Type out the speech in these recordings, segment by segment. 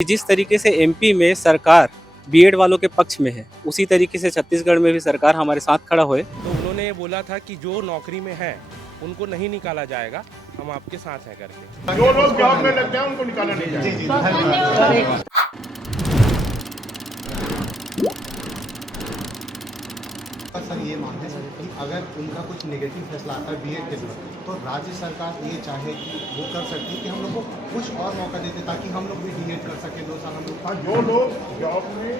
जिस तरीके से एमपी में सरकार बीएड वालों के पक्ष में है, उसी तरीके से छत्तीसगढ़ में भी सरकार हमारे साथ खड़ा होए। तो उन्होंने ये बोला था कि जो नौकरी में है उनको नहीं निकाला जाएगा, हम आपके साथ हैं करके। जो लोग जॉब में लग जाए उनको निकाला नहीं जाएगा। सर ये मानते हैं कि अगर उनका कुछ नेगेटिव फैसला आता है बीएड के लिए, तो राज्य सरकार ये चाहे कि वो कर सकती है कि हम लोग को कुछ और मौका देते ताकि हम लोग भी बीएड कर सकें 2 साल हम लोग। हाँ, जो लोग जॉब में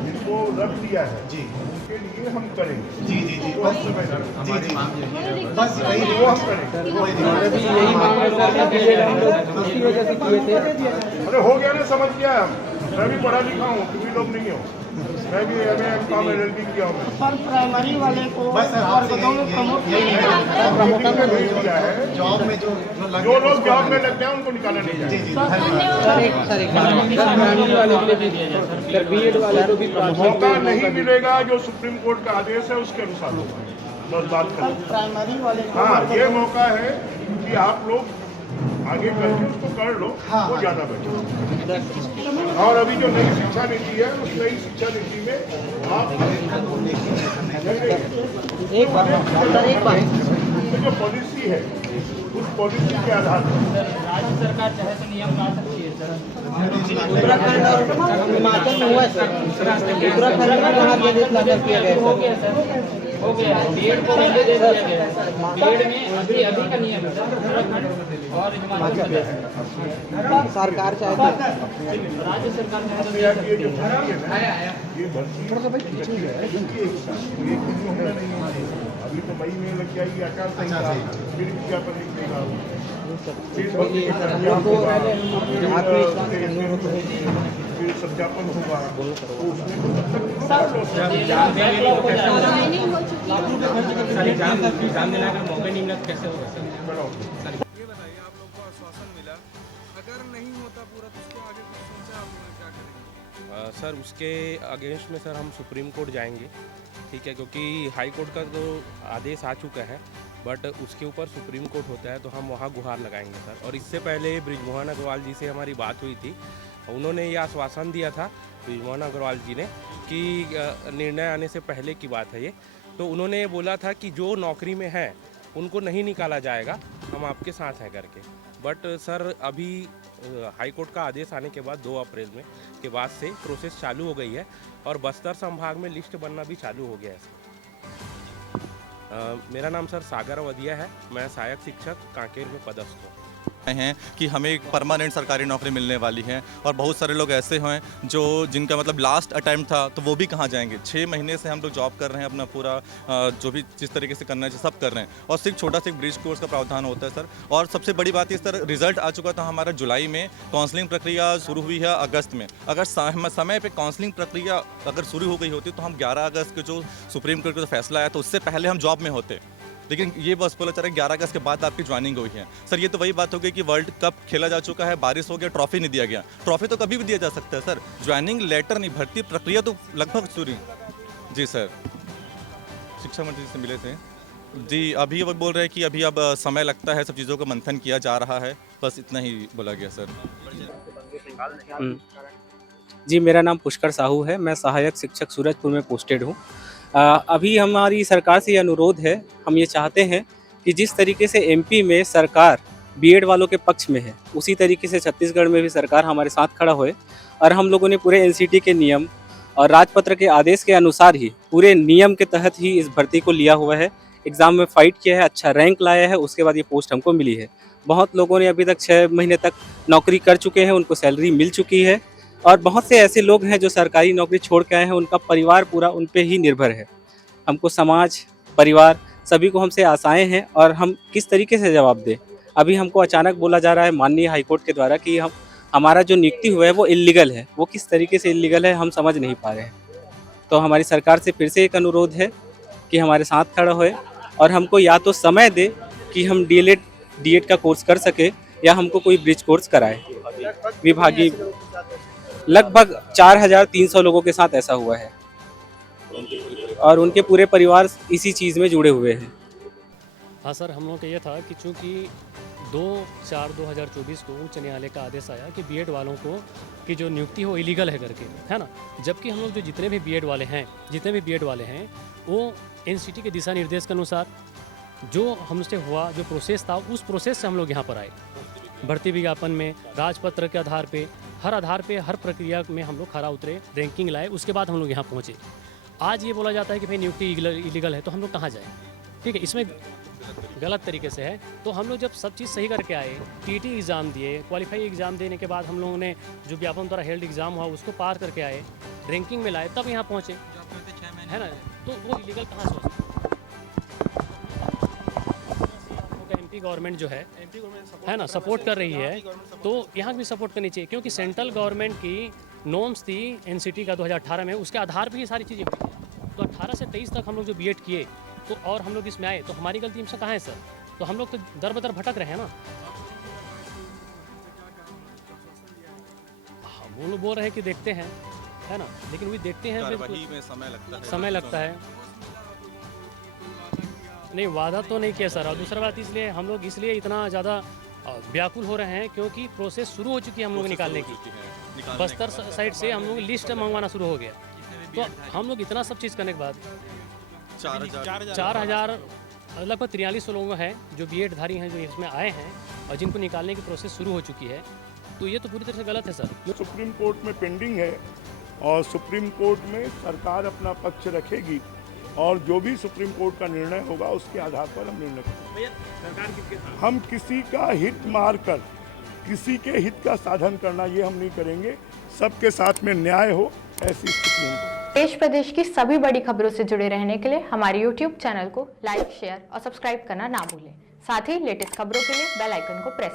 जिनको रख दिया है जी उनके लिए हम करेंगे। जी जी जी बस हमारी मांग यही है, बस वही वो हम करेंगे। अरे हो गया ना, समझ गया हम। मैं भी पढ़ा लिखा हूँ, तुम भी लोग नहीं हो। मैं भी एमए एमकॉम एलएलबी किया हूँ। सर प्राइमरी वाले को बस सर आपसे दिया है जॉब में जो जो लोग जॉब में लग जाए उनको निकाला नहीं जी जाएगा। जी मौका नहीं मिलेगा, जो सुप्रीम कोर्ट का आदेश है उसके अनुसार होगा। बस बात करें। प्राइमरी वाले को हाँ, ये मौका है कि आप लोग आगे करके उसको कर लो, वो ज़्यादा बेटर। और अभी जो नई शिक्षा नीति है, उस नई शिक्षा नीति में आप जो पॉलिसी है उस पॉलिसी के आधार पर राज्य सरकार चाहे तो नियम ला सकती है सर। उत्तराखंड और हिमाचल में हुआ सर, उत्तराखंड में वहाँ बीएड लागू किया गया हो गया सर, हो गया बीएड को पहले दे दिया गया है। बीएड में अभी का नियम है सर, उत्तराखंड और हिमाचल सरकार चाहे तो राज्य सरकार चाहे तो ये जो भर्ती है ना, ये भर्ती थोड़ा सा भाई पीछे है, क्योंकि एक होना नहीं है। अभी तो मई में लग जाएगी आचार संहिता, फिर विज्ञापन निकलेगा, फिर सत्यापन होगा, तो उसमें तो तब तक ये बताइए, आप लोग को आश्वासन मिला, अगर नहीं होता पूरा तो उसके आगे कुछ सोचा आप लोगों ने, क्या करेंगे? सर उसके अगेंस्ट में सर हम सुप्रीम कोर्ट जाएंगे, ठीक है, क्योंकि हाई कोर्ट का तो आदेश आ चुका है, बट उसके ऊपर सुप्रीम कोर्ट होता है, तो हम वहाँ गुहार लगाएंगे सर। और इससे पहले बृजमोहन अग्रवाल जी से हमारी बात हुई थी, उन्होंने ये आश्वासन दिया था बृजमोहन अग्रवाल जी ने कि निर्णय आने से पहले की बात है ये, तो उन्होंने ये बोला था कि जो नौकरी में है उनको नहीं निकाला जाएगा, हम आपके साथ हैं करके। बट सर अभी हाई कोर्ट का आदेश आने के बाद 2 अप्रैल में के बाद से प्रोसेस चालू हो गई है और बस्तर संभाग में लिस्ट बनना भी चालू हो गया है सर। मेरा नाम सर सागर वदिया है, मैं सहायक शिक्षक कांकेर में पदस्थ हूँ। हैं कि हमें एक परमानेंट सरकारी नौकरी मिलने वाली है, और बहुत सारे लोग ऐसे हैं जो जिनका मतलब लास्ट अटेम्प्ट था, तो वो भी कहाँ जाएंगे। 6 महीने से हम लोग जॉब कर रहे हैं, अपना पूरा जो भी जिस तरीके से करना है सब कर रहे हैं, और सिर्फ छोटा सा एक ब्रिज कोर्स का प्रावधान होता है सर। और सबसे बड़ी बात ये सर, रिजल्ट आ चुका था हमारा जुलाई में, काउंसलिंग प्रक्रिया शुरू हुई है अगस्त में। अगर समय पर काउंसलिंग प्रक्रिया अगर शुरू हो गई होती तो हम 11 अगस्त के जो सुप्रीम कोर्ट का फैसला आया तो उससे पहले हम जॉब में होते, लेकिन ये बस बोला चला 11 अगस्त के बाद आपकी ज्वाइनिंग हुई है सर। ये तो वही बात हो गई कि वर्ल्ड कप खेला जा चुका है, बारिश हो गया, ट्रॉफी नहीं दिया गया। ट्रॉफी तो कभी भी दिया जा सकता है सर, ज्वाइनिंग लेटर नहीं, भर्ती प्रक्रिया तो लगभग शुरू। जी सर, शिक्षा मंत्री से मिले थे जी, अभी वो बोल रहे हैं कि अभी अब समय लगता है, सब चीज़ों का मंथन किया जा रहा है, बस इतना ही बोला गया सर। जी, मेरा नाम पुष्कर साहू है, मैं सहायक शिक्षक सूरजपुर में पोस्टेड हूँ। अभी हमारी सरकार से ये अनुरोध है, हम ये चाहते हैं कि जिस तरीके से एमपी में सरकार बीएड वालों के पक्ष में है, उसी तरीके से छत्तीसगढ़ में भी सरकार हमारे साथ खड़ा होए। और हम लोगों ने पूरे एनसीटी के नियम और राजपत्र के आदेश के अनुसार ही, पूरे नियम के तहत ही इस भर्ती को लिया हुआ है। एग्ज़ाम में फ़ाइट किया है, अच्छा रैंक लाया है, उसके बाद ये पोस्ट हमको मिली है। बहुत लोगों ने अभी तक 6 महीने तक नौकरी कर चुके हैं, उनको सैलरी मिल चुकी है। और बहुत से ऐसे लोग हैं जो सरकारी नौकरी छोड़ के आए हैं, उनका परिवार पूरा उन पे ही निर्भर है। हमको समाज, परिवार सभी को हमसे आशाएं हैं, और हम किस तरीके से जवाब दें। अभी हमको अचानक बोला जा रहा है माननीय हाईकोर्ट के द्वारा कि हमारा जो नियुक्ति हुआ है वो इल्लीगल है। वो किस तरीके से इल्लीगल है हम समझ नहीं पा रहे हैं। तो हमारी सरकार से फिर से एक अनुरोध है कि हमारे साथ खड़ा होए और हमको या तो समय दे कि हम डीएड का कोर्स कर सके, या हमको कोई ब्रिज कोर्स कराए। विभागीय लगभग 4300 लोगों के साथ ऐसा हुआ है, और उनके पूरे परिवार इसी चीज़ में जुड़े हुए हैं। हाँ सर, हम लोग का ये था कि चूँकि 2/4/2024 को उच्च न्यायालय का आदेश आया कि बीएड वालों को की जो नियुक्ति हो इलीगल है करके, है ना। जबकि हम लोग जो जितने भी बीएड वाले हैं वो एनसीटी के दिशा निर्देश के अनुसार जो हमसे हुआ जो प्रोसेस था उस प्रोसेस से हम लोग यहाँ पर आए। भर्ती विज्ञापन में, राजपत्र के आधार पे, हर आधार पे, हर प्रक्रिया में हम लोग खरा उतरे, रैंकिंग लाए, उसके बाद हम लोग यहाँ पहुँचे। आज ये बोला जाता है कि भाई नियुक्ति इलीगल है, तो हम लोग कहाँ जाएँ? ठीक है, इसमें गलत तरीके से है। तो हम लोग जब सब चीज़ सही करके आए, टीटी एग्ज़ाम दिए, क्वालिफाई एग्ज़ाम देने के बाद हम लोगों ने जो व्यापम द्वारा हेल्ड एग्ज़ाम हुआ उसको पार करके आए, रैंकिंग में लाए, तब यहाँ पहुँचे, है ना। तो वो इलीगल कहाँ से हो सकता है? एमपी गवर्नमेंट जो है ना, सपोर्ट कर रही है, तो यहाँ भी सपोर्ट करनी चाहिए, क्योंकि सेंट्रल गवर्नमेंट की नॉर्म्स थी एनसीटी का 2018 में, उसके आधार पर ये सारी चीज़ें हुई हैं। तो 18 से 23 तक हम लोग जो बीएड किए तो और हम लोग इसमें आए, तो हमारी गलती हमसे कहाँ है सर? तो हम लोग तो दर बदर भटक रहे हैं ना। वो लोग बोल रहे हैं कि देखते हैं, है ना, लेकिन वही देखते हैं कार्यवाही में समय लगता है। नहीं, वादा तो नहीं किया सर। और दूसरा बात इसलिए हम लोग इसलिए इतना ज़्यादा व्याकुल हो रहे हैं क्योंकि प्रोसेस शुरू हो चुकी है हम लोग निकालने की। बस्तर साइड से हम लोग लिस्ट मंगवाना शुरू हो गया। तो हम लोग इतना सब चीज़ करने के बाद 4,000 लगभग 43 लोग हैं जो बीएड धारी हैं जो इसमें आए हैं और जिनको निकालने की प्रोसेस शुरू हो चुकी है। तो ये तो पूरी तरह से गलत है सर। सुप्रीम कोर्ट में पेंडिंग है और सुप्रीम कोर्ट में सरकार अपना पक्ष रखेगी और जो भी सुप्रीम कोर्ट का निर्णय होगा उसके आधार पर हम निर्णय करेंगे। हम किसी का हित मारकर किसी के हित का साधन करना ये हम नहीं करेंगे। सबके साथ में न्याय हो, ऐसी स्थिति में देश प्रदेश की सभी बड़ी खबरों से जुड़े रहने के लिए हमारे YouTube चैनल को लाइक, शेयर और सब्सक्राइब करना ना भूलें। साथ ही लेटेस्ट खबरों के लिए बेल आइकन को प्रेस